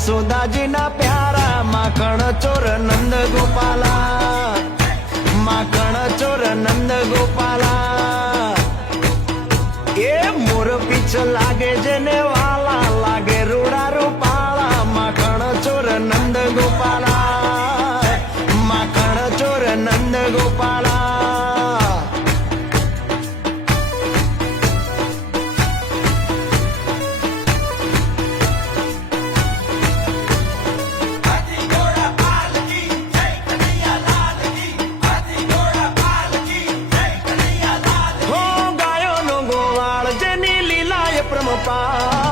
યશોદાજી ના પ્યારા માખણ ચોર નંદ ગોપાલા, માખણ ચોર નંદ ગોપાલા. એ મોર પીછ લાગે જેને વાલા, લાગે રૂડા રૂપાળા, માખણ ચોર નંદ ગોપાલા, માખણ ચોર નંદ ગોપાલા. પ્રમપા